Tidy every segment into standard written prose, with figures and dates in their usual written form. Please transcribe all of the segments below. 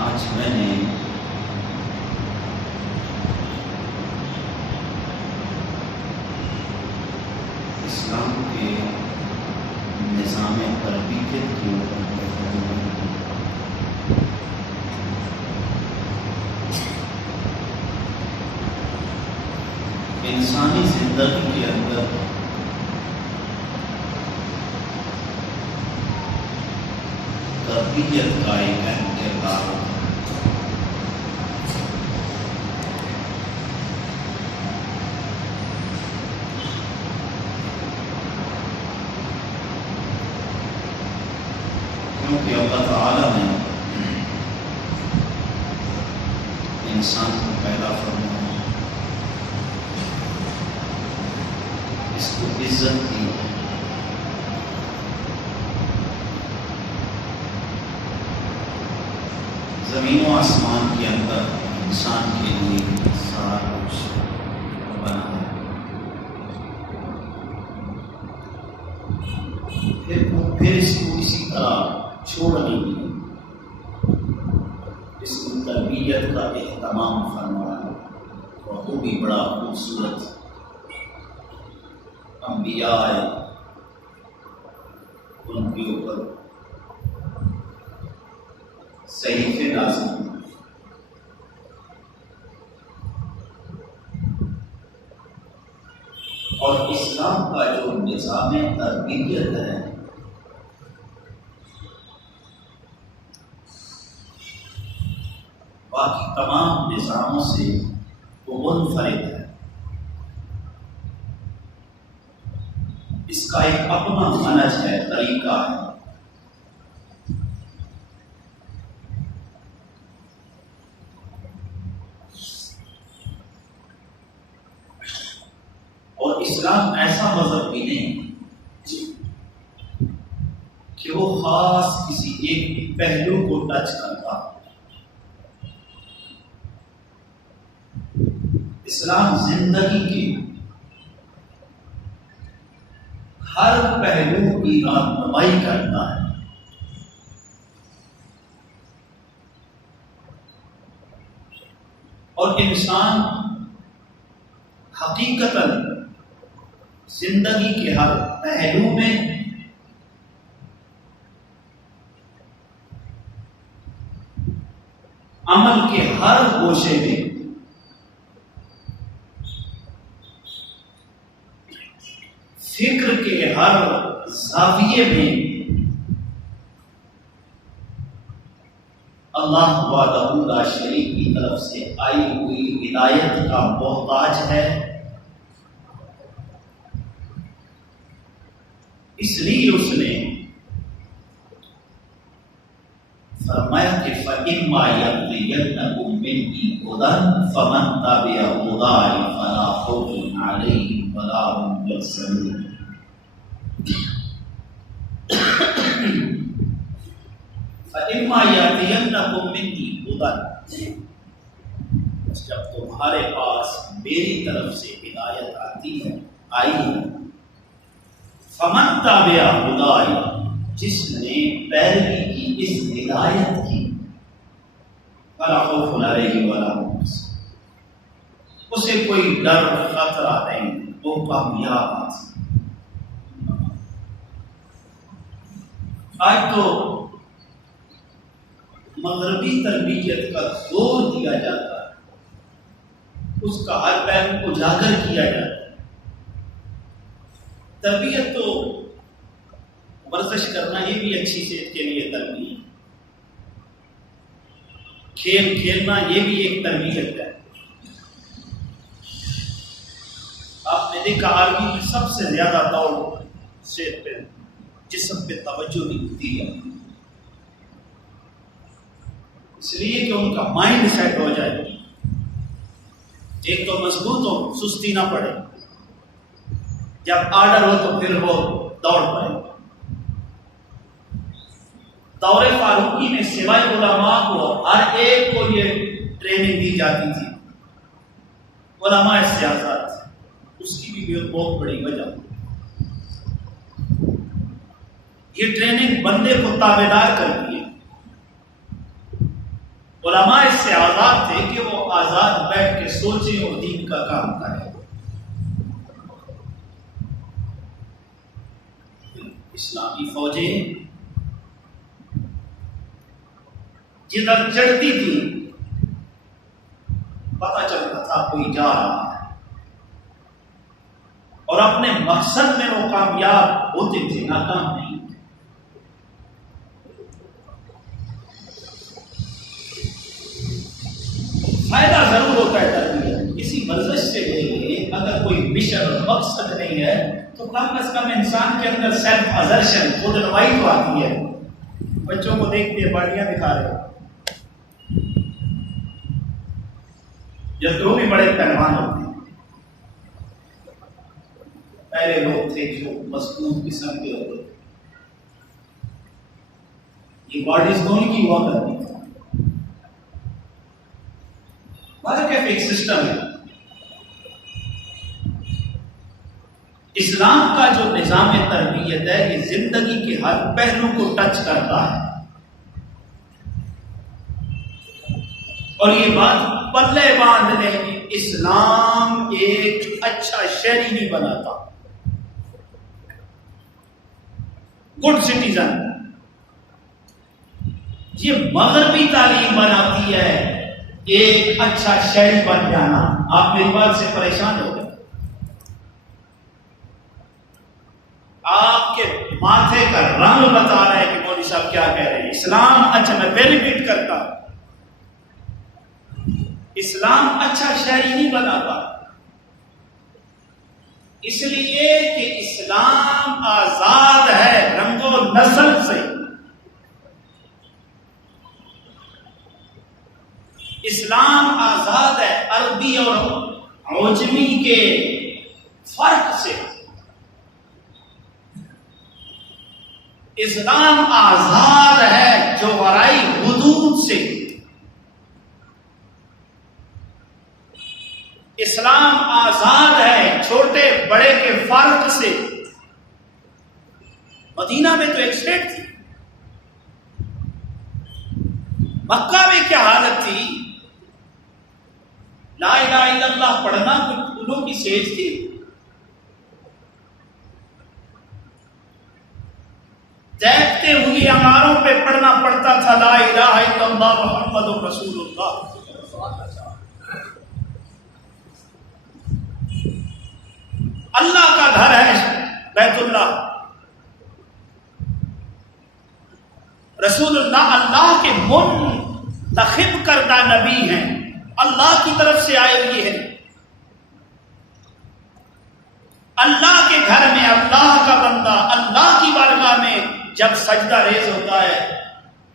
آج میں نے اسلام کے نظام تربیت کے اوپر انسانی زندگی کے اندر تربیت کا ایک اہم کردار ہے۔ کیونکہ اللہ تعالیٰ نے انسان کو پیدا فرمایا، اس کو عزت دی، زمین و آسمان کے اندر انسان کے لیے سارا کچھ بنا ہے۔ پھر اس کو اسی طرح چھوڑنے کی، اس کی تربیت کا اہتمام فرمایا، اور وہ بھی بڑا خوبصورت انبیاء آئے، ان کے اوپر صحیفے نازل ہوئے، اور اسلام کا جو نظام تربیت ہے باقی تمام نظاموں سے وہ منفرد ہے۔ اس کا ایک اپنا منہج ہے، طریقہ ہے۔ اور اسلام ایسا مذہب بھی نہیں کہ وہ خاص کسی ایک پہلو کو ٹچ کرتا۔ اسلام زندگی کے ہر پہلو کی رہنمائی کرتا ہے، اور انسان حقیقتاً زندگی کے ہر پہلو میں عمل کے ہر گوشے میں فکر کے ہر زاویے میں اللہ وحدہ لا شریک کی طرف سے آئی ہوئی ہدایت کا محتاج ہے۔ اس لیے اس نے فرمایا کہ فَإِمَّا يَأْتِيَنَّكُم مِّنِّي هُدًى فَمَن تَبِعَ هُدَايَ فَلَا خَوْفٌ عَلَيْهِمْ وَلَا هُمْ يَحْزَنُونَ۔ فَإِمَّا يَأْتِيَنَّكُم مِّنِّي هُدًى، جب تمہارے پاس میری طرف سے ہدایت آئی ہے، فَمَن تَبِعَ هُدَايَ، جس نے پیروی کی اس ہدایت کی، فَلَا خَوْفٌ عَلَيْهِمْ وَلَا هُمْ يَحْزَنُونَ، اسے کوئی ڈر خطرہ نہیں، وہ کامیاب ہے۔ آج تو مغربی تربیت کا زور دیا جاتا ہے، اس کا ہر پہلو کو اجاگر کیا جاتا ہے۔ تربیت تو ورزش کرنا یہ بھی اچھی صحت کے لیے تربیت، کھیل کھیلنا یہ بھی ایک تربیت ہے۔ آپ نے دیکھا آرمی میں سب سے زیادہ دوڑ صحت پہ، جسم پہ توجہ نہیں ہوتی ہے، اس لیے کہ ان کا مائنڈ سیٹ ہو جائے، ایک تو مضبوط ہو، سستی نہ پڑے، جب آرڈر ہو تو پھر وہ دوڑ پڑے۔ دور فاروقی میں سوائے علماء کو ہر ایک کو یہ ٹریننگ دی جاتی تھی، علماء سیاست، اس کی بھی بہت بڑی وجہ۔ یہ ٹریننگ بندے کو تابعدار کرتی ہے، علماء اس سے آزاد تھے کہ وہ آزاد بیٹھ کے سوچیں اور دین کا کام کریں. اسلامی فوجیں جدھر چڑھتی تھی پتہ چلتا تھا کوئی جا رہا ہے، اور اپنے مقصد میں وہ کامیاب ہوتے تھے، ناکام نہیں. فائدہ ضرور ہوتا ہے تربیت، اسی ورزش سے اگر کوئی مشن اور مقصد نہیں ہے تو کم از کم انسان کے اندر سیلف ازرشن، خود نمائی تو آتی ہے. بچوں کو دیکھتے ہیں باڑیاں دکھا رہے ہیں، جب تو بھی بڑے پہلوان ہوتے ہیں. پہلے لوگ تھے جو مضبوط قسم کے ہوتے تھے، یہ باڈیز دونوں کی ہوا کرتی تھی. ایک سسٹم ہے. اسلام کا جو نظام تربیت ہے یہ زندگی کے ہر پہلو کو ٹچ کرتا ہے، اور یہ بات پلے باندھ لیں کہ اسلام ایک اچھا شہری نہیں بناتا، گڈ سٹیزن. یہ مغربی تعلیم بناتی ہے ایک اچھا شہری بن جانا. آپ میری بات سے پریشان ہو گئے؟ آپ کے ماتھے کا رنگ بتا رہا ہے کہ مولوی صاحب کیا کہہ رہے ہیں. اسلام اچھا، میں پھر ریپیٹ کرتا ہوں، اسلام اچھا شہری نہیں بناتا، اس لیے کہ اسلام آزاد ہے رنگ و نسل سے. اسلام آزاد ہے عربی اور عجمی کے فرق سے. اسلام آزاد ہے جغرائی حدود سے. اسلام آزاد ہے چھوٹے بڑے کے فرق سے. مدینہ میں تو ایک اسٹیٹ تھی، مکہ میں کیا حالت تھی؟ لا الہ الا اللہ پڑھنا کچھ پھولوں کی سیج تھی. دیکھتے ہوئی انگاروں پہ پڑھنا پڑتا تھا لا الہ الا اللہ محمد رسول اللہ. اللہ کا گھر ہے بیت اللہ، رسول اللہ اللہ کے منتخب کردہ نبی ہیں، اللہ کی طرف سے آئے ہوئے ہیں. اللہ کے گھر میں اللہ کا بندہ اللہ کی بارگاہ میں جب سجدہ ریز ہوتا ہے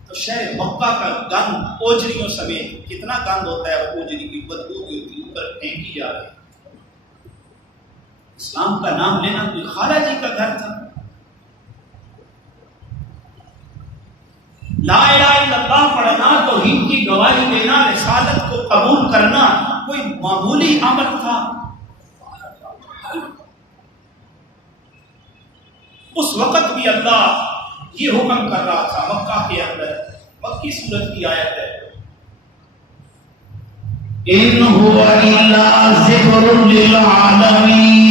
تو شہر مکہ کا گند اوجریوں سمیت، کتنا گند ہوتا ہے، اوجری کی بدبو ہوتی اوپر پھینکی جا رہی. اسلام کا نام لینا کوئی خارجی کا گھر تھا. لا الہ الا اللہ پڑھنا، توحید کی گواہی دینا، رسالت کو قبول کرنا کوئی معمولی عمل تھا. اس وقت بھی اللہ یہ حکم کر رہا تھا. مکہ کے اندر مکی سورت کی آیت ہے، ان هو الا ذکر للعالمین.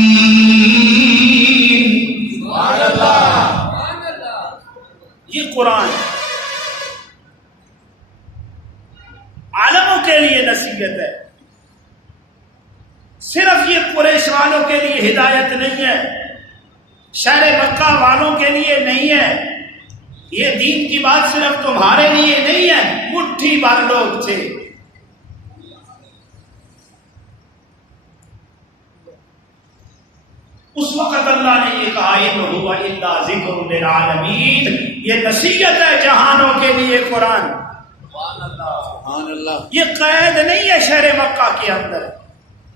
سبحان اللہ. یہ قرآن عالموں کے لیے نصیحت ہے، صرف یہ قریش والوں کے لیے ہدایت نہیں ہے، شہر مکہ والوں کے لیے نہیں ہے. یہ دین کی بات صرف تمہارے لیے نہیں ہے، مٹھی بھر لوگ تھے. اس وقت اللہ نے یہ کہا ان هو الا ذکر للعالمین، یہ نصیحت ہے جہانوں کے لیے قرآن. سبحان اللہ. یہ قید نہیں ہے شہر مکہ کے اندر،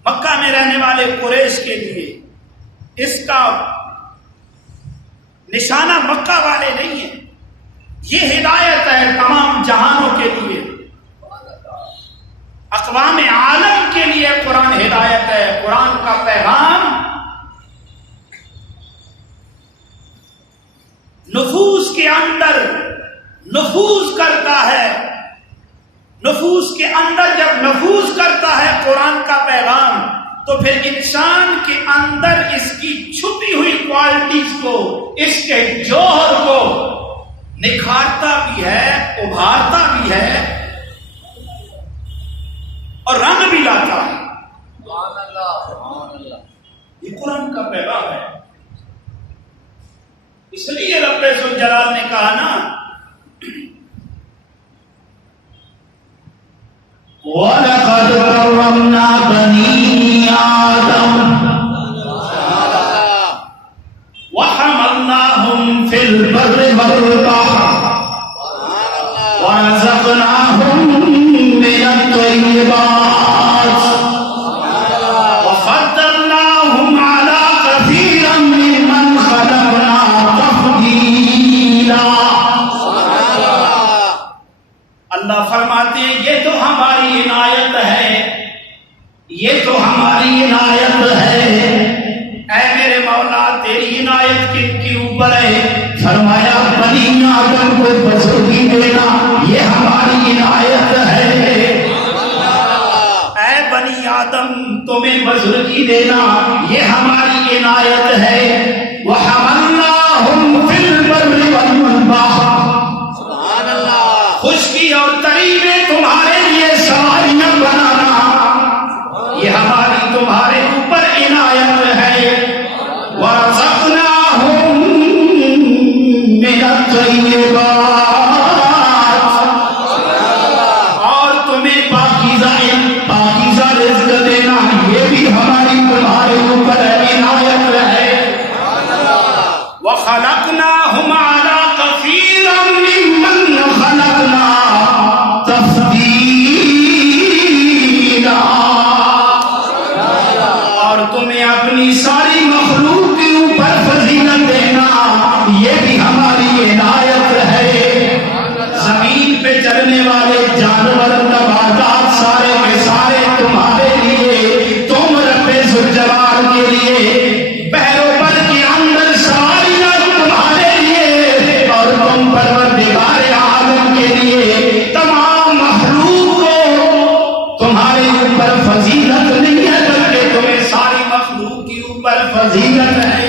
مکہ میں رہنے والے قریش کے لیے. اس کا نشانہ مکہ والے نہیں ہے، یہ ہدایت ہے تمام جہانوں کے لیے، اقوام عالم کے لیے قرآن ہدایت ہے. قرآن کا پیغام نفوس کے اندر نفوذ کرتا ہے. نفوس کے اندر جب نفوذ کرتا ہے قرآن کا پیغام تو پھر انسان کے اندر اس کی چھپی ہوئی کوالٹیز کو، اس کے جوہر کو نکھارتا بھی ہے، ابھارتا بھی ہے اور رنگ بھی لاتا ہے۔ یہ قرآن کا پیغام ہے۔ اس لیے رب ذوالجلال نے کہا نا وَلَقَدْ كَرَّمْنَا بَنِي آدَمَ وَحَمَلْنَاهُمْ فِي الْبَرِّ وَالْبَحْرِ وَرَزَقْنَاهُمْ مِنَ الطَّيِّبَاتِ وَفَضَّلْنَاهُمْ عَلَى كَثِيرٍ مِّمَّنْ خَلَقْنَا تَفْضِيلًا۔ اللہ فرماتے ہیں یہ تو ہماری عنایت ہے، یہ تو ہماری عنایت ہے۔ اے میرے مولا تیری عنایت کن کے اوپر ہے؟ فرمایا بنی آدم کو بزرگی دینا یہ ہماری عنایت ہے۔ اے بنی آدم تمہیں بزرگی دینا یہ ہماری عنایت ہے۔ وَحَمَلْنَاهُمْ فِي الْبَرِّ وَالْبَحْرِ، خشکی اور تری میں تمہارے لیے سواریاں بنانا یہ ہماری تمہارے اوپر عنایت ہے۔ وَرَزَقْنَاهُمْ مِنَ الطَّيِّبَاتِ، اور تمہیں پاکیزہ رزق دینا یہ بھی ہماری تمہارے اوپر عنایت ہے۔ وَخَلَقْنَاهُمْ عَلَى كَثِيرٍ مِّمَّنْ خَلَقْنَا تَفْضِيلًا، اور تمہیں اپنی ساری مخلوق کے اوپر فضیلت دینا یہ بھی ہماری عنایت ہے۔ زمین پہ چلنے والے جانور نباتات سارے کے سارے تمہارے لیے، تم رب ذوالجلال کے لیے، بحر و بر کے اندر سواریاں تمہارے لیے، اور تم پروردگار عالم کے لیے تمام مخلوق کو تمہارے اوپر فضیلت نہیں ہے بلکہ تمہیں ساری مخلوق کے اوپر فضیلت ہے۔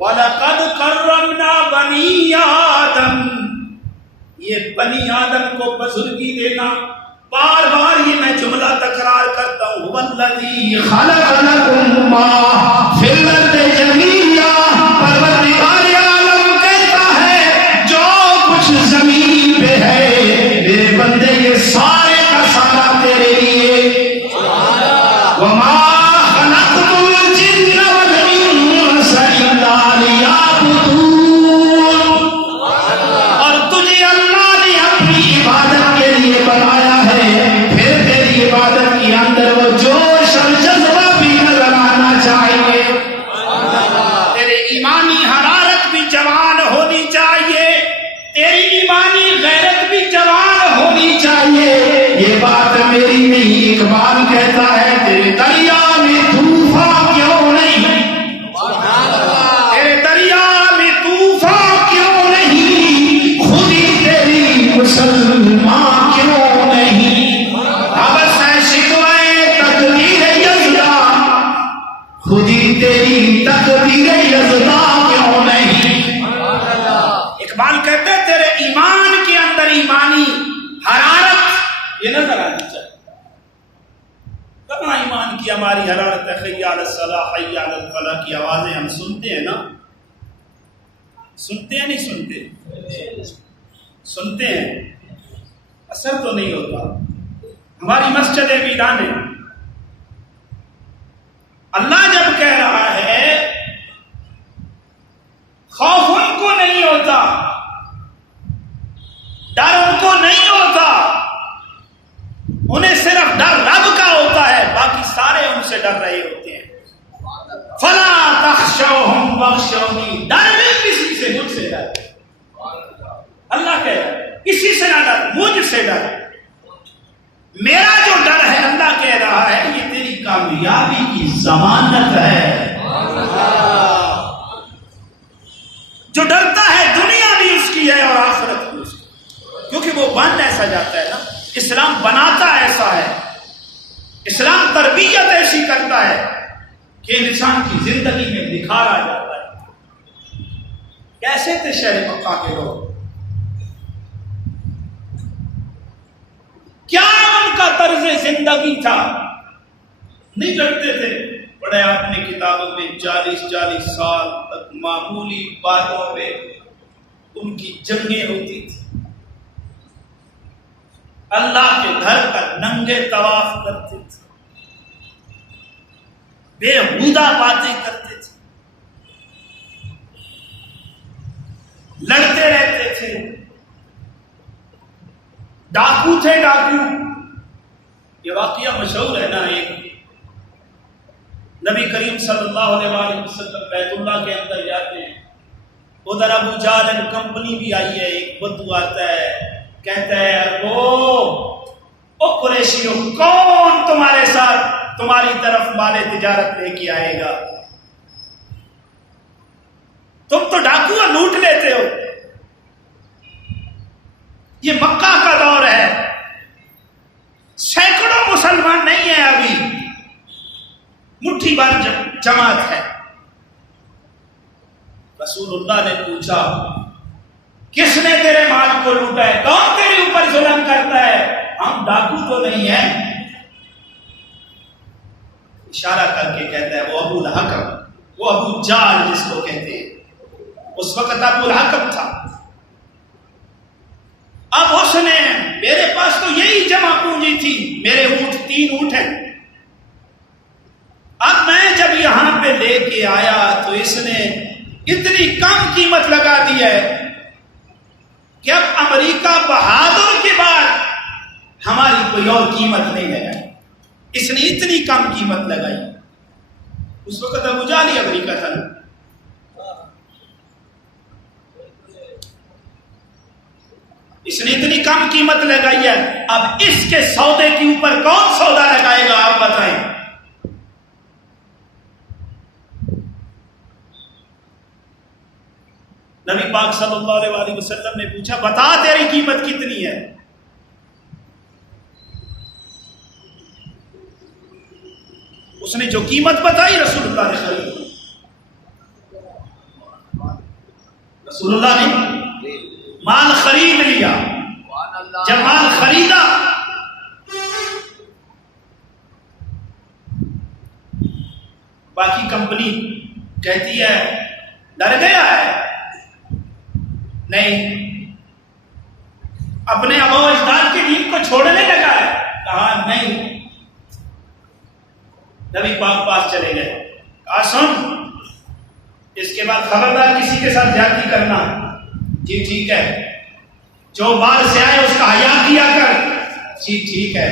وَلَقَدْ كَرَّمْنَا بَنِي آدَمَ، یہ بنی آدم کو بزرگی دینا، بار بار یہ میں جملہ تکرار کرتا ہوں، وَالَّذِي خَلَقَ لَكُم مَّا فِي الْأَرْضِ جَمِيعًا، پروردگار عالم کہتا ہے جو کچھ زمین پہ ہے میرے بندے یہ سارے کا سارا تیرے لیے۔ وَمَا خَلَقْتُ الْجِنَّ وَالْإِنسَ إِلَّا لِيَعْبُدُونِ، اور تجھے اللہ نے اپنی عبادت کے لیے بنایا ہے، پھر تیری عبادت کے اندر وہ جوش اور جذبہ بھی نظر آنا چاہیے، تیرے ایمانی حرارت بھی جوان ہونی چاہیے، تیری ایمانی غیرت بھی جوان ہونی چاہیے۔ یہ بات میری نہیں، اقبال کہتا ہے تیرے دریا میں طوفان کیوں نہیں، تیرے دریا میں طوفان کیوں نہیں، خودی تیری مسلمان کیوں نہیں، ابس ہے شکوائے تقدیر یزدا، خودی تیری تقدیر یزدا کیوں نہیں۔ اقبال کہتے ہیں تیرے ایمان کے اندر ایمانی حرارت یہ نظر آنی چاہیے۔ کہاں ایمان کی ہماری حرارت ہے؟ حی علی الصلاح حی علی الفلاح کی آوازیں ہم سنتے ہیں نا، سنتے ہیں نہیں سنتے؟ سنتے ہیں، اثر تو نہیں ہوتا۔ ہماری مسجد ویران ہے، اللہ جب کہہ رہا ہے خوف ان کو نہیں ہوتا، ڈر ان کو نہیں ہوتا، انہیں صرف ڈر رب کا ہوتا ہے، باقی سارے ان سے ڈر رہے ہوتے ہیں۔ فلا تخشوہم واخشونی، ڈر نہیں کسی سے، مجھ سے ڈر۔ اللہ کہہ رہا ہے کسی سے نہ ڈر، مجھ سے ڈر۔ میرا جو ڈر ہے اللہ کہہ رہا ہے یہ تیری کامیابی کی ضمانت ہے۔ جو ڈرتا ہے دنیا بھی اس کی ہے اور آخرت بھی اس کی، کیونکہ وہ بن ایسا جاتا ہے نا، اسلام بناتا ایسا ہے، اسلام تربیت ایسی کرتا ہے کہ انسان کی زندگی میں نکھار آ جاتا ہے۔ کیسے تھے شہر مکہ کے لوگ؟ کیا ان کا طرز زندگی تھا؟ نہیں لڑتے تھے، پڑھے آپ نے کتابوں میں 40 سال تک معمولی باتوں پہ ان کی جنگیں ہوتی تھی، اللہ کے گھر کا ننگے طواف کرتے تھے، بےہودہ باتیں کرتے تھے، لڑتے رہتے تھے، ڈاکو تھے ڈاکو۔ یہ واقعہ مشہور ہے نا، ایک نبی کریم صلی اللہ علیہ وسلم بیت اللہ کے اندر جاتے ہیں، ادھر ابو جہل اینڈ کمپنی بھی آئی ہے، ایک بدو آتا ہے، کہتا ہے او قریشیوں، کون تمہارے ساتھ تمہاری طرف مال تجارت لے کے آئے گا؟ تم تو ڈاکو لوٹ لیتے ہو۔ یہ مکہ کا دور ہے، سینکڑوں مسلمان نہیں ہیں، ابھی مٹھی بھر جماعت ہے۔ رسول اللہ نے پوچھا کس نے تیرے مال کو لوٹا ہے؟ کون تیرے اوپر ظلم کرتا ہے؟ ہم ڈاکو تو نہیں ہیں۔ اشارہ کر کے کہتا ہے وہ ابو الحکم، وہ ابو جہل جس کو کہتے ہیں، اس وقت ابو الحکم تھا۔ اب اس نے، میرے پاس تو یہی جمع پونجی تھی، میرے اونٹ 3 اونٹ ہیں، اب میں جب یہاں پہ لے کے آیا تو اس نے اتنی کم قیمت لگا دی ہے کہ اب امریکہ بہادر کے بعد ہماری کوئی اور قیمت نہیں لگائی، اس نے اتنی کم قیمت لگائی۔ اس وقت ابو جہل ہی امریکہ تھا نا، اس نے اتنی کم قیمت لگائی ہے، اب اس کے سودے کے اوپر کون سودا لگائے گا آپ بتائیں؟ نبی پاک صلی اللہ علیہ وسلم نے پوچھا بتا تیری قیمت کتنی ہے؟ اس نے جو قیمت بتائی رسول اللہ نے خرید، رسول اللہ نے مال خرید لیا۔ جب مال خریدا باقی کمپنی کہتی ہے ڈر گیا ہے؟ نہیں، اپنے آباء و اجداد کے دین کو چھوڑنے لگا ہے؟ کہا نہیں۔ نبی پاک پاس چلے گئے، کہا سن، اس کے بعد خبردار کسی کے ساتھ زیادتی کرنا۔ جی ٹھیک ہے، جو باہر سے آئے اس کا حیا کیا کر۔ جی ٹھیک ہے،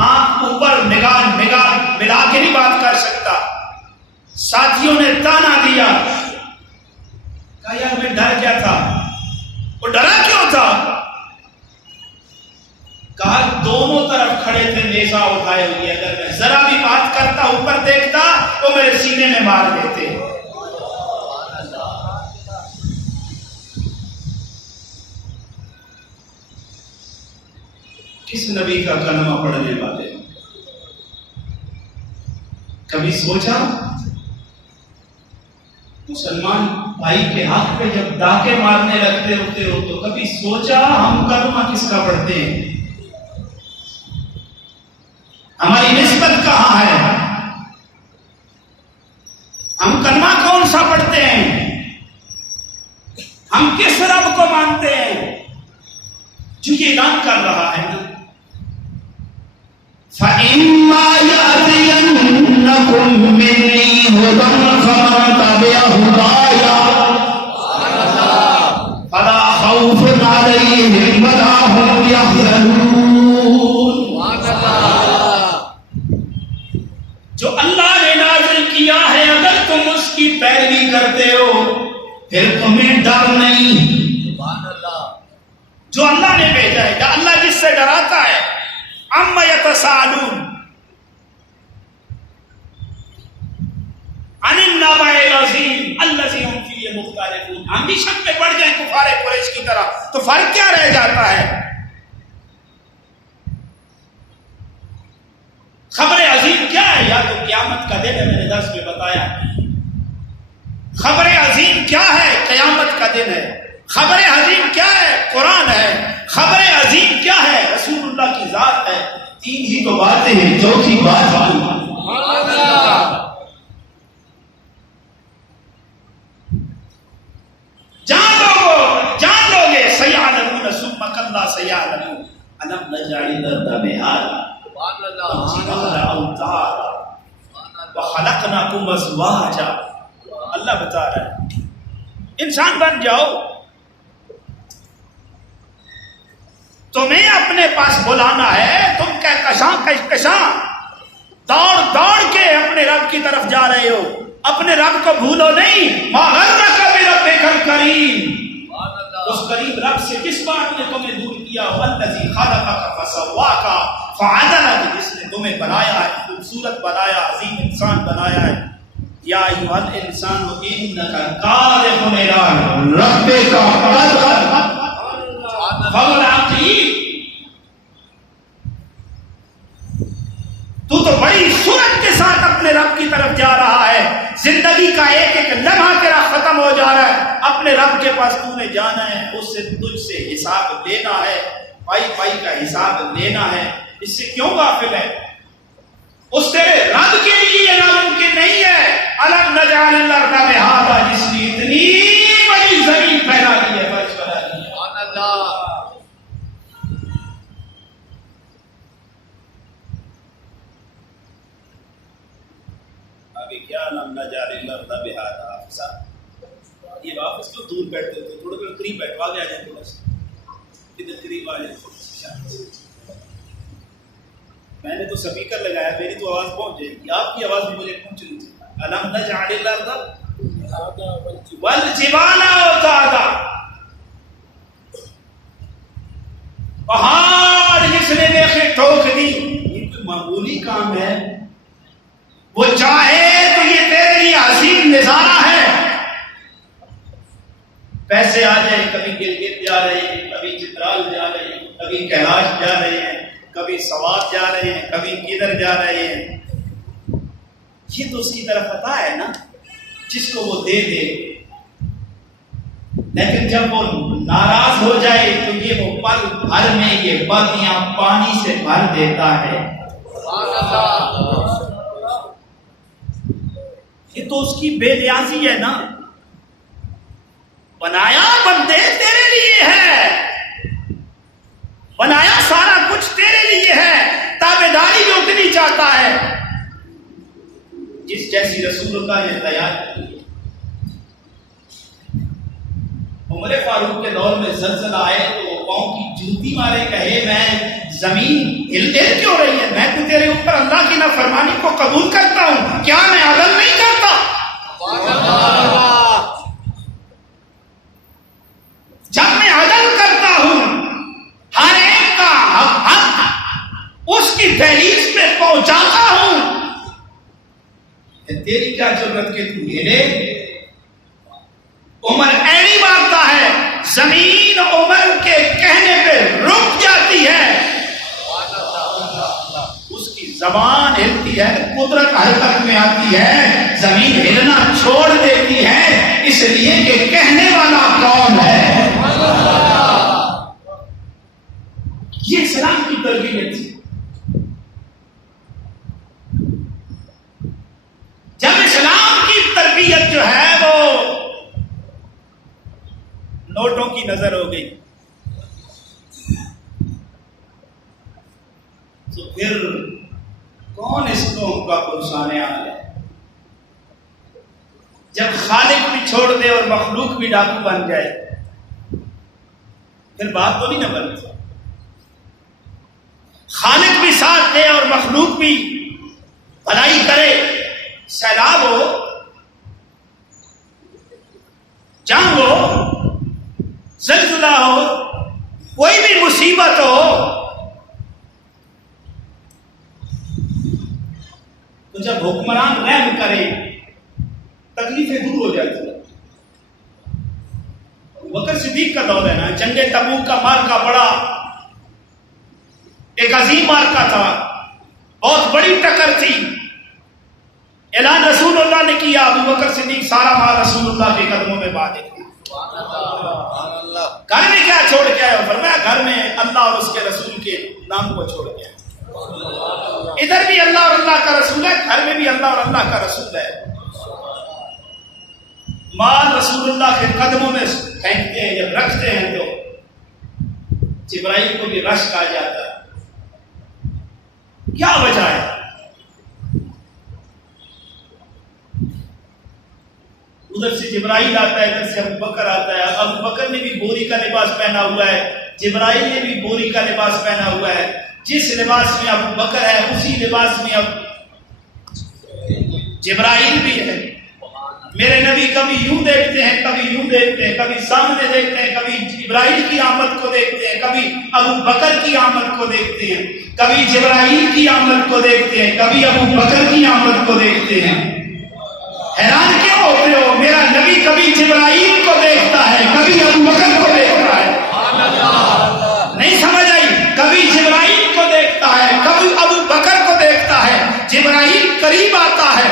آنکھ اوپر نگاہ ملا کے نہیں بات کر سکتا۔ ساتھیوں نے تانا دیا، کہا یار میں ڈر گیا تھا۔ وہ ڈرا کیوں تھا؟ کہا دونوں طرف کھڑے تھے نیزہ اٹھائے ہوئے، اگر میں ذرا بھی بات کرتا اوپر دیکھتا تو میرے سینے میں مار دیتے۔ کس نبی کا کلمہ پڑھنے والے؟ کبھی سوچا مسلمان بھائی کے حق پہ جب ڈاکے مارنے لگتے ہوتے ہو تو کبھی سوچا ہم کلمہ کس کا پڑھتے ہیں؟ ہماری نسبت کہاں ہے؟ ہم کلمہ کون سا پڑھتے ہیں؟ ہم کس رب کو مانتے ہیں جو یہ اعلان کر رہا ہے نا، فَإِمَّا يَأْتِيَنَّكُم مِّنِّي هُدًى فَمَن تَبِعَ هُدَايَ فَلَا خَوْفٌ عَلَيْهِمْ وَلَا هُمْ يَحْزَنُونَ۔ جو اللہ نے نازل کیا ہے اگر تم اس کی پیروی کرتے ہو پھر تمہیں ڈر نہیں۔ جو اللہ نے بھیجا ہے، یا اللہ جس سے ڈراتا ہے، عَمَّ يَتَسَاءَلُونَ عَنِ النَّبَإِ الْعَظِيمِ الَّذِي هُمْ فِيهِ مُخْتَلِفُونَ۔ ہم بھی شک میں پڑ جائیں کفار قریش کی طرح تو فرق کیا رہ جاتا ہے؟ پہلے میں نے درس میں بتایا، خبر عظیم کیا ہے؟ قیامت کا دن ہے۔ خبر عظیم کیا ہے؟ قرآن ہے۔ خبر عظیم کیا ہے؟ رسول اللہ کی ذات ہے۔ تین ہی تو باتیں ہیں، چوتھی بات جان لو گے سیعلمون ثم کلا سیعلمون الم نجعل الارض مہادا والجبال اوتادا وخلقناکم ازواجا۔ اللہ بتا رہا ہے انسان بن جاؤ، تمہیں اپنے پاس بلانا ہے، تم کہکشاں دوڑ دوڑ کے اپنے رب کی طرف جا رہے ہو، اپنے رب کو بھولو نہیں۔ ما غرک بربک الکریم، اس قریب رب سے جس بات نے تمہیں دور کیا، والذی خلقک فسواک فعدلک، جس نے تمہیں بنایا ہے، خوبصورت بنایا، عظیم انسان بنایا ہے۔ یا ایھا الانسان انک کادح الی ربک فملاقیہ، تو بڑی صورت کے ساتھ اپنے رب کی طرف جا رہا ہے، زندگی کا ایک ایک لمحہ تیرا ختم ہو جا رہا ہے، اپنے رب کے پاس تو نے جانا ہے، اس سے تجھ سے حساب لینا ہے، پائی کا حساب لینا ہے۔ اس سے کیوں غافل ہے؟ اس تیرے رب کے لیے ناممکن نہیں ہے۔ الم نجعل الارض مہادا، جس نے اتنی بڑی زمین پھیلا دی ہے، فرش بنا دی ہے۔ سبحان اللہ۔ ابھی کیا الم نجعل الارض مہادا، یہ واپس کیوں دور بیٹھتے ہو؟ تھوڑا تھوڑا قریب بیٹھو، آگے آ جائیں، تھوڑا سا ادھر قریب آ جائیں۔ میں نے تو سپیکر لگایا، میری تو آواز پہنچ جائے گی، آپ کی آواز بھی مجھے پہنچنی چاہیے۔ الم نجعل الارض والجبال اوتادا، پہاڑ جس نے دیکھے ٹھوک دی، یہ کوئی معمولی کام ہے؟ وہ چاہے تو یہ تیرے لیے عظیم نظارہ ہے۔ پیسے آ جائیں، کبھی گلگت جا رہے ہیں، کبھی چترال جا رہے ہیں، کبھی کیلاش جا رہے ہیں، کبھی سوات جا رہے ہیں، کبھی کدھر جا رہے ہیں، یہ تو اس کی طرف عطا ہے نا، جس کو وہ دے دے۔ لیکن جب وہ ناراض ہو جائے تو یہ وہ پل بھر میں یہ بادیاں پانی سے بھر دیتا ہے۔ یہ تو اس کی بے نیازی ہے نا۔ بنایا بندے تیرے لیے ہے، بنایا سارا کچھ تیرے لیے ہے، تابعداری بھی اتنی چاہتا ہے جس جیسی رسول کا نے تیار کی۔ عمر فاروق کے دور میں زلزلہ آئے تو وہ پاؤں کی جوتی مارے، کہے میں زمین ہل کیوں رہی ہے؟ میں تو تیرے اوپر اللہ کی نافرمانی کو قبول کرتا ہوں، کیا میں عدل نہیں کرتا؟ جب میں عدل کرتا ہوں، ہر ایک کا حق اس کی دہلیز پہ پہنچاتا ہوں، تیری کیا ضرورت کہ تو ہلے؟ عمر ایڑی مارتا ہے، زمین عمر کے کہنے پہ رک جاتی ہے، اس کی زبان ہلتی ہے، قدرت حرکت میں آتی ہے، زمین ہلنا چھوڑ دیتی ہے، اس لیے کہ کہنے والا کون ہے؟ یہ اسلام کی تربیت تھی۔ جب اسلام کی تربیت جو ہے وہ نوٹوں کی نظر ہو گئی تو پھر کون اس قوم کا پرسانے آ ہے؟ جب خالق بھی چھوڑ دے اور مخلوق بھی ڈاکو بن جائے پھر بات تو نہیں نہ بنتی۔ خالق بھی ساتھ دے اور مخلوق بھی بھلائی کرے، سیلاب ہو، جنگ ہو، زلزلہ ہو، کوئی بھی مصیبت ہو، تو جب حکمران رحم کرے تکلیفیں دور ہو جاتی ہیں۔ بکر صدیق کا دور ہے نا، جنگ تبوک کا مارکا بڑا ایک عظیم مارکا تھا، بہت بڑی ٹکر تھی، اعلان رسول اللہ نے کیا، ابو بکر صدیق سارا مال رسول اللہ کے قدموں میں با دے دیا۔ گھر میں کیا چھوڑ کے آئے؟ فرمایا گھر میں اللہ اور اس کے رسول کے نام کو چھوڑ کے آئے۔ ادھر بھی اللہ اور اللہ کا رسول ہے، گھر میں بھی اللہ اور اللہ کا رسول ہے۔ مال رسول اللہ کے قدموں میں پھینکتے ہیں، جب رکھتے ہیں تو جبرائیل کو بھی رشک آ جاتا ہے۔ کیا وجہ ہے؟ ادھر سے جبرائیل آتا ہے، ادھر سے ابو بکر آتا ہے۔ ابو بکر نے بھی بوری کا لباس پہنا ہوا ہے، جبرائیل نے بھی بوری کا لباس پہنا ہوا ہے۔ جس لباس میں ابو بکر ہے اسی لباس میں اب جبرائیل بھی ہے۔ میرے نبی کبھی یوں دیکھتے ہیں، کبھی یوں دیکھتے ہیں، کبھی سامنے دیکھتے ہیں، کبھی جبرائیل کی آمد کو دیکھتے ہیں، کبھی ابو بکر کی آمد کو دیکھتے ہیں، کبھی جبرائیل کی آمد کو دیکھتے ہیں، کبھی ابو بکر کی آمد کو دیکھتے ہیں۔ حیران کیوں ہوتے ہو؟ میرا نبی کبھی جبرائیل کو دیکھتا ہے، کبھی ابو بکر کو دیکھتا ہے۔ نہیں سمجھ آئی؟ کبھی جبرائیل کو دیکھتا ہے، کبھی ابو بکر کو دیکھتا ہے۔ جبرائیل قریب آتا ہے۔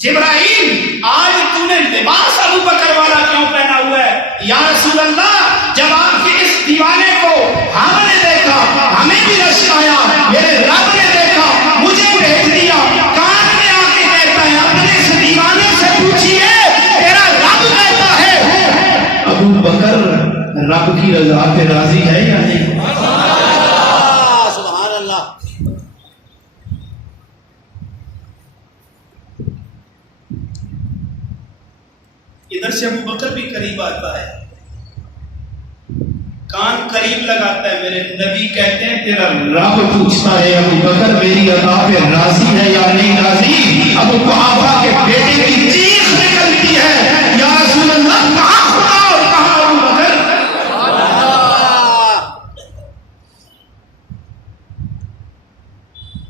جبرائیل آج تو نے لباس ابو بکر والا کیوں پہنا ہوا ہے؟ یا رسول اللہ، جب آپ کے اس دیوانے کو ہم نے دیکھا ہمیں بھی رشک آیا، میرے رب نے دیکھا مجھے بھیج دیا۔ کان میں آ کے کہتا ہے اپنے اس دیوانے سے پوچھئے تیرا رب کہتا ہے ابو بکر رب کی رضا پہ راضی ہے یا نہیں؟ سبحان اللہ۔ ادھر سے ابو بکر بھی قریب آتا ہے، کان قریب لگاتا ہے۔ میرے نبی کہتے ہیں تیرا رب پوچھتا ہے ابو بکر میری عطا پہ راضی ہے یا نہیں راضی؟ ابو قحافہ کے بیٹے کی چیخ نکلتی ہے، یا رسول اللہ کہاں خدا اور کہاں ابو بکر؟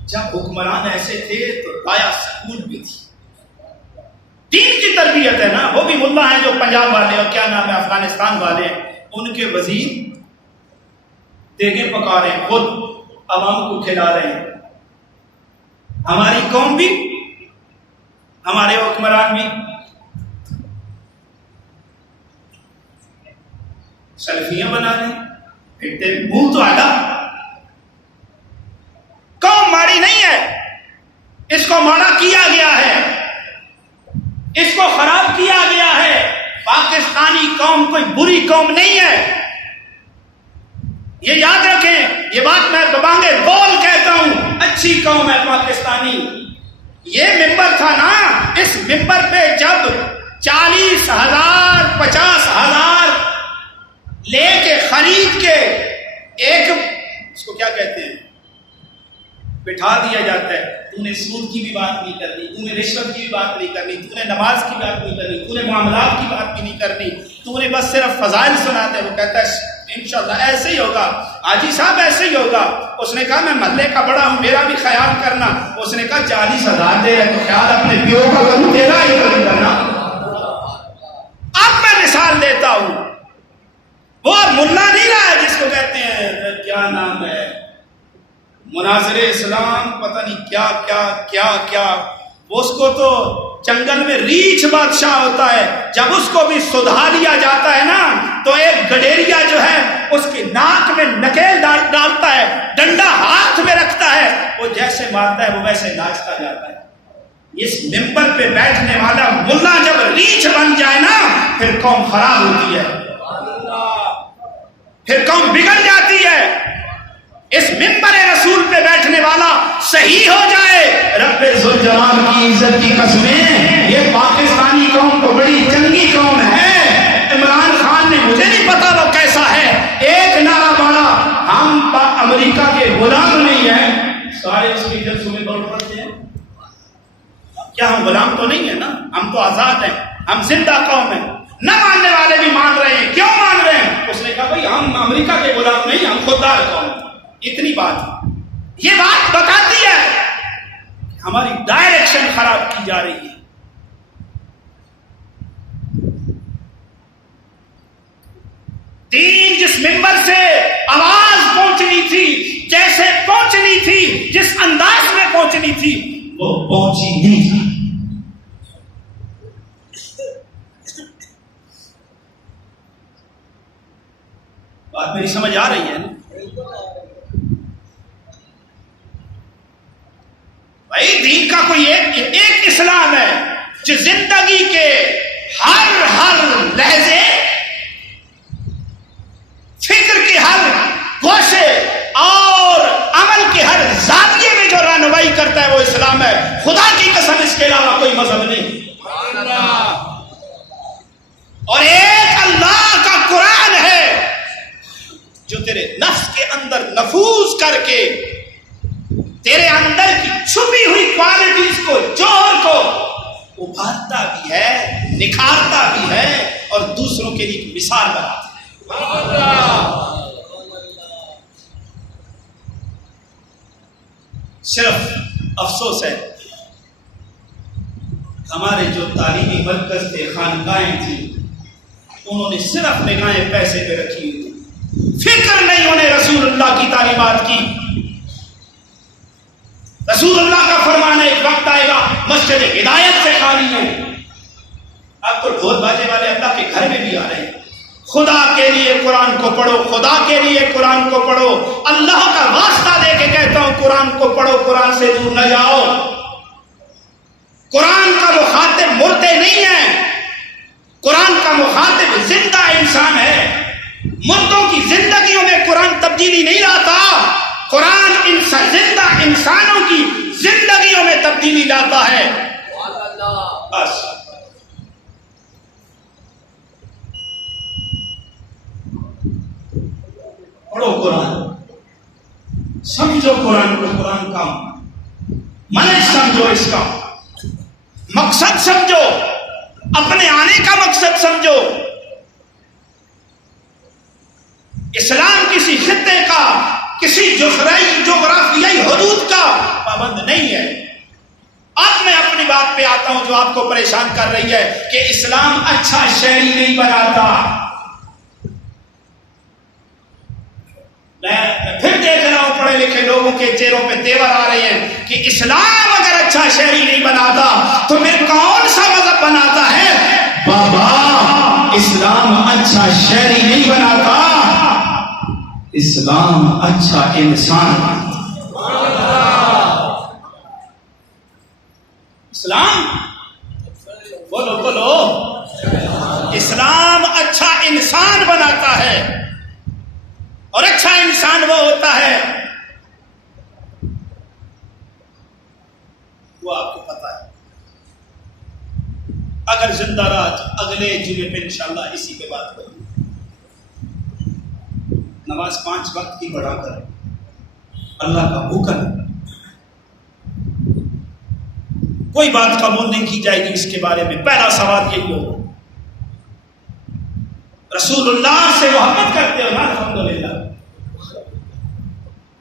جب حکمران ایسے تھے تو دایا سکول بھی تھی، دین کی تربیت ہے نا۔ وہ بھی ملا ہیں جو پنجاب والے اور کیا نام ہے افغانستان والے ہیں، ان کے وزیر دیگیں پکا رہے ہیں، خود عوام کو کھلا رہے ہیں۔ ہماری قوم بھی، ہمارے حکمران بھی سیلفیاں بنا رہے ہیں، پھرتے منہ تو آدھا۔ قوم ماری نہیں ہے، اس کو ماڑا کیا گیا ہے، اس کو خراب کیا گیا ہے۔ پاکستانی قوم کوئی بری قوم نہیں ہے، یہ یاد رکھیں۔ یہ بات میں ببانگے بول کہتا ہوں، اچھی قوم ہے پاکستانی۔ یہ ممبر تھا نا، اس ممبر پہ جب 40,000 50,000 لے کے خرید کے ایک اس کو کیا کہتے ہیں بٹھا دیا جاتا ہے، تو نے سود کی بھی بات نہیں کرنی، تو نے رشوت کی بھی بات نہیں کرنی، تو نے نماز کی بات نہیں کرنی، تو نے معاملات کی بات بھی نہیں کرنی، تو نے بس صرف فضائل سناتے۔ وہ کہتا ہے انشاءاللہ ایسے ہی ہوگا، حاجی صاحب ایسے ہی ہوگا۔ اس نے کہا میں محلے کا بڑا ہوں، میرا بھی خیال کرنا۔ اس نے کہا 40,000 دے رہے تو خیال اپنے پیو کا کروں، تیرا ہی کرنا۔ اب میں مثال دیتا ہوں، وہ ملا نہیں رہا ہے جس کو کہتے ہیں کیا نام ہے مناظر اسلام، پتہ نہیں کیا کیا کیا کیا، اس کو تو جنگل میں ریچھ بادشاہ ہوتا ہے، جب اس کو بھی سدھا لیا جاتا ہے نا تو ایک گڈیریا جو ہے اس کی ناک میں نکیل ڈالتا ہے، ڈنڈا ہاتھ میں رکھتا ہے، وہ جیسے مارتا ہے وہ ویسے ناچتا جاتا ہے۔ اس ممبر پہ بیٹھنے والا ملا جب ریچھ بن جائے نا پھر قوم خراب ہوتی ہے، پھر قوم بگڑ جاتی ہے۔ اس ممبر رسول پہ بیٹھنے والا صحیح ہو جائے، رب ذوالجلال کی عزت کی قسمیں یہ پاکستانی قوم تو بڑی چنگی قوم ہے۔ عمران خان نے مجھے نہیں پتا وہ کیسا ہے، ایک نعرہ مارا ہم امریکہ کے غلام نہیں ہیں، سارے اس کی جلسوں میں دوڑ پڑتے ہیں۔ کیا ہم غلام تو نہیں ہیں نا، ہم تو آزاد ہیں، ہم زندہ قوم ہیں۔ نہ ماننے والے بھی مان رہے ہیں، کیوں مان رہے ہیں؟ اس نے کہا بھائی ہم امریکہ کے غلام نہیں، ہم خوددار قوم۔ اتنی بات، یہ بات بتاتی ہے ہماری ڈائریکشن خراب کی جا رہی ہے۔ دین جس ممبر سے آواز پہنچنی تھی، جیسے پہنچنی تھی، جس انداز میں پہنچنی تھی وہ پہنچی نہیں تھی۔ بات میری سمجھ آ رہی ہے نا؟ بھائی دین کا کوئی ایک اسلام ہے جو زندگی کے ہر لہجے، فکر کے ہر گوشے اور عمل کے ہر زاویے میں جو رہنمائی کرتا ہے وہ اسلام ہے. خدا کی قسم اس کے علاوہ کوئی مذہب نہیں. اور ایک اللہ کا قرآن ہے جو تیرے نفس کے اندر نفوذ کر کے تیرے اندر کی چھپی ہوئی کوالٹیز کو، جوہر کو ابھارتا بھی ہے، نکھارتا بھی ہے اور دوسروں کے لیے مثال بناتا ہے. صرف افسوس ہے ہمارے جو تعلیمی مرکز تھے، خانقاہیں تھیں، انہوں نے صرف نگاہیں پیسے پہ رکھی ہوئی تھی، فکر نہیں انہیں رسول اللہ کی تعلیمات کی. رسول اللہ کا فرمان ہے ایک وقت آئے گا مسجد ہدایت سے خالی ہے. اب تو ڈھول باجے والے اللہ کے گھر میں بھی آ رہے ہیں. خدا کے لیے قرآن کو پڑھو، خدا کے لیے قرآن کو پڑھو. اللہ کا واسطہ دے کے کہتا ہوں قرآن کو پڑھو، قرآن سے دور نہ جاؤ. قرآن کا مخاطب مردے نہیں ہے، قرآن کا مخاطب زندہ انسان ہے. مردوں کی زندگیوں میں قرآن تبدیلی نہیں لاتا، قرآن زندہ انسانوں کی زندگیوں میں تبدیلی لاتا ہے. بس پڑھو قرآن، سمجھو قرآن کو، قرآن کا منہج سمجھو، اس کا مقصد سمجھو، اپنے آنے کا مقصد سمجھو. اسلام کسی خطے کا، کسی جغرافیائی حدود کا پابند نہیں ہے. اب میں اپنی بات پہ آتا ہوں جو آپ کو پریشان کر رہی ہے کہ اسلام اچھا شہری نہیں بناتا. میں پھر دیکھ رہا ہوں پڑھے لکھے لوگوں کے چہروں پہ تیور آ رہے ہیں کہ اسلام اگر اچھا شہری نہیں بناتا تو پھر کون سا مذہب بناتا ہے؟ بابا اسلام اچھا شہری نہیں بناتا، اسلام اچھا انسان بناتا. اسلام بولو بولو، اسلام اچھا انسان بناتا ہے. اور اچھا انسان وہ ہوتا ہے، وہ آپ کو پتا ہے. اگر زندہ رات اگلے جمعے پہ انشاءاللہ اسی پہ بات کروں. نماز 5 وقت کی بڑھا کر اللہ کا حکم، کوئی بات قبول نہیں کی جائے گی اس کے بارے میں. پہلا سوال یہی ہو، رسول اللہ سے محبت کرتے ہو نا؟ الحمدللہ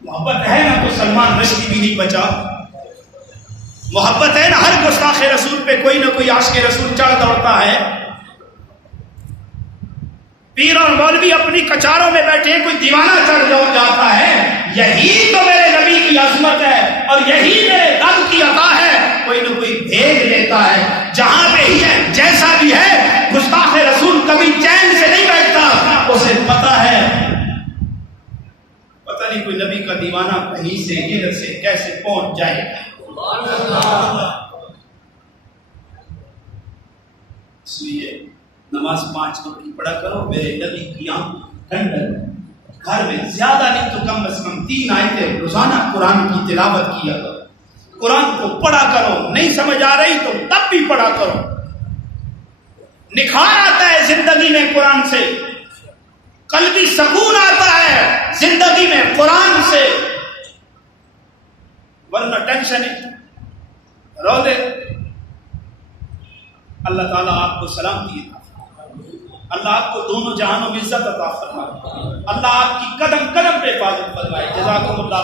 محبت ہے نا، تو سلمان رشدی بھی نہیں بچا. محبت ہے نا، ہر گستاخ رسول پہ کوئی نہ کوئی عاشق رسول چڑھ دوڑتا ہے. پیر اور مولوی اپنی کچاروں میں بیٹھے کوئی دیوانہ چڑھ جاتا ہے. یہی تو میرے نبی کی عظمت ہے اور یہی میرے رب کی عطا ہے. کوئی نہ کوئی بھیج لیتا ہے، جہاں پہ ہی ہے جیسا بھی ہے. گستاخ رسول کبھی چین سے نہیں بیٹھتا، اسے پتا ہے پتہ نہیں کوئی نبی کا دیوانہ کہیں سے ادھر سے کیسے پہنچ جائے گا. اس لیے نماز 5 وقت کی پڑھا کرو. میرے نبی کی آنکھ گھر میں زیادہ نہیں تو کم از کم 3 آیتیں روزانہ قرآن کی تلاوت کیا کرو. قرآن کو پڑھا کرو. نہیں سمجھ آ رہی تو تب بھی پڑھا کرو. نکھار آتا ہے زندگی میں قرآن سے، قلبی سکون آتا ہے زندگی میں قرآن سے. ورنہ ٹینشن رو دے. اللہ تعالیٰ آپ کو سلامتی عطا فرمائے، اللہ آپ کو دونوں جہانوں میں عزت عطا فرمائے، اللہ آپ کی قدم قدم پہ حفاظت فرمائے. جزاکم اللہ.